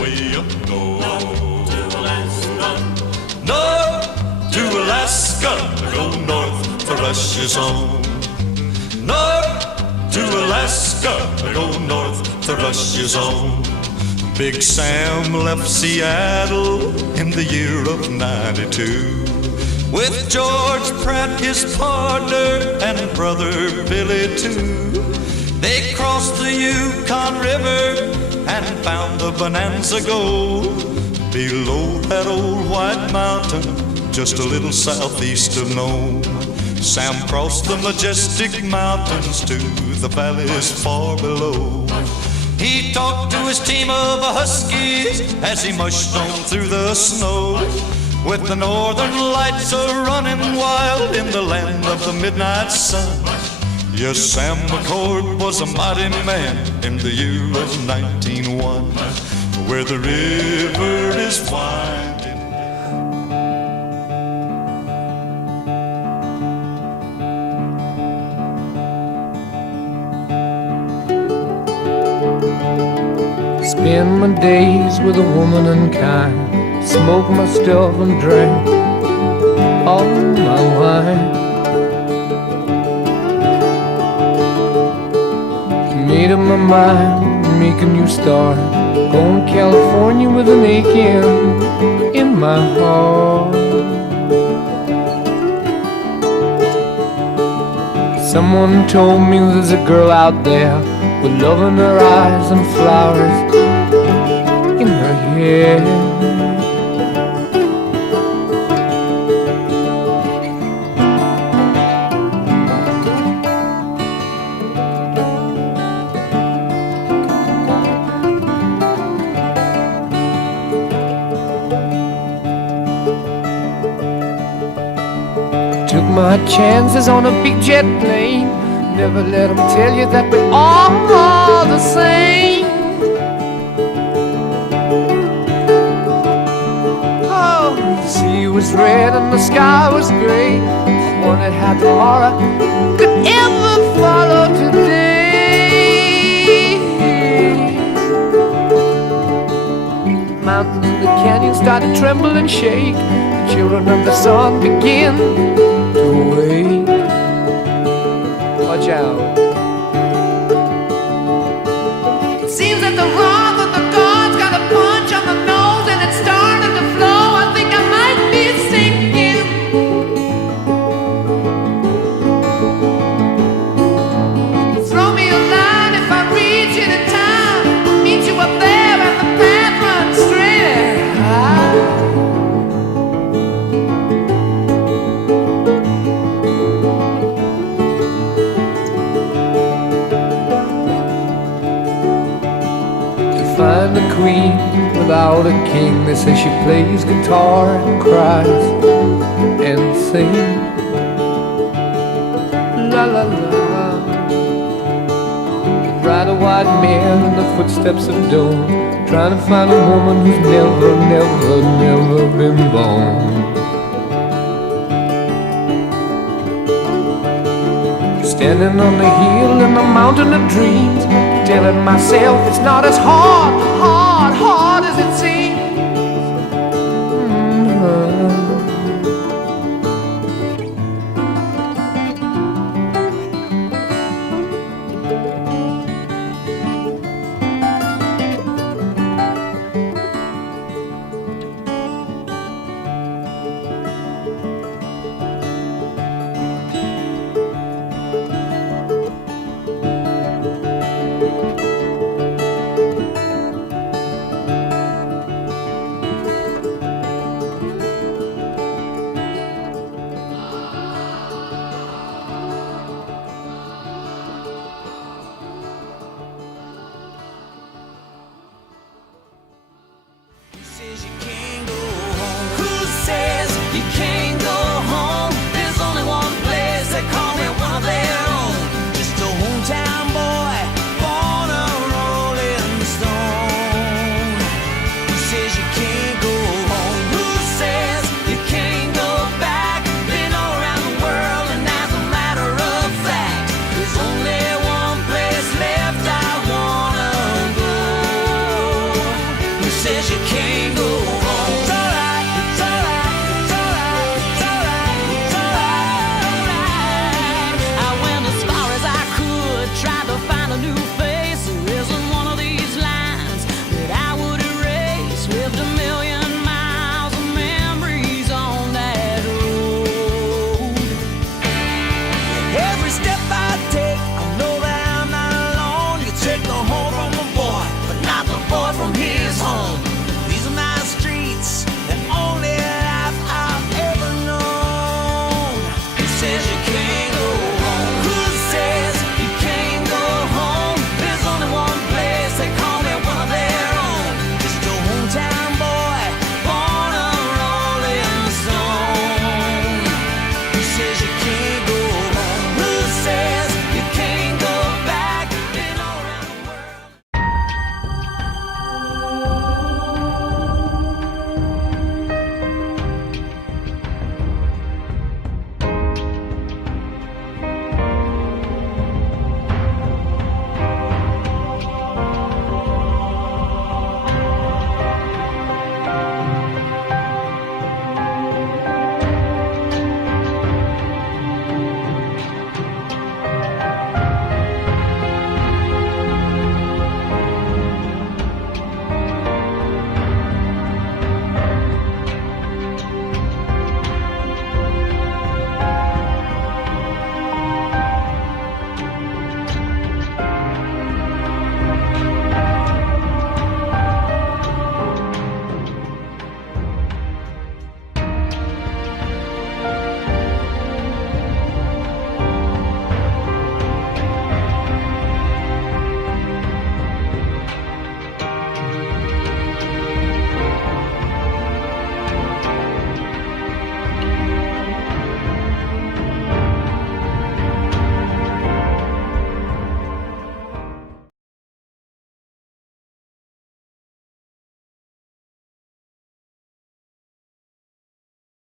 way up north. To Alaska. North to Alaska, go north for Russia's home. North to Alaska, go north to Russia's home. Big Sam left Seattle in the year of 92 with George Pratt, his partner, and brother Billy too. They crossed the Yukon River and found the Bonanza Gold below that old white mountain just a little southeast of Nome. Sam crossed the majestic mountains to the valleys far below. He talked to his team of huskies as he mushed on through the snow, with the northern lights a-running wild in the land of the midnight sun. Yes, Sam McCord was a mighty man in the year of 1901, where the river is winding. Spend my days with a woman unkind, smoke my stuff and drink all my wine. Made up my mind, make a new start, going to California with an aching in my heart. Someone told me there's a girl out there with love in her eyes and flowers in her hair. Took my chances on a big jet plane. Never let them tell you that we're all the same. Oh, the sea was red and the sky was gray. I wondered how tomorrow could ever follow today. Mountains and the canyons started to tremble and shake. The children of the sun begin to wake. Watch out. It seems that the wrath of the gods got a punch on the nose and it started to flow. I think I might be sinking. Throw me a line if I reach it in time. Meet you up there and the path runs straight high. Find a queen without a king. They say she plays guitar and cries and sings. La la la. Ride a white mare in the footsteps of dawn, trying to find a woman who's never, never, never been born. Standing on the hill in the mountain of dreams, telling myself it's not as hard as it seems. says you can't go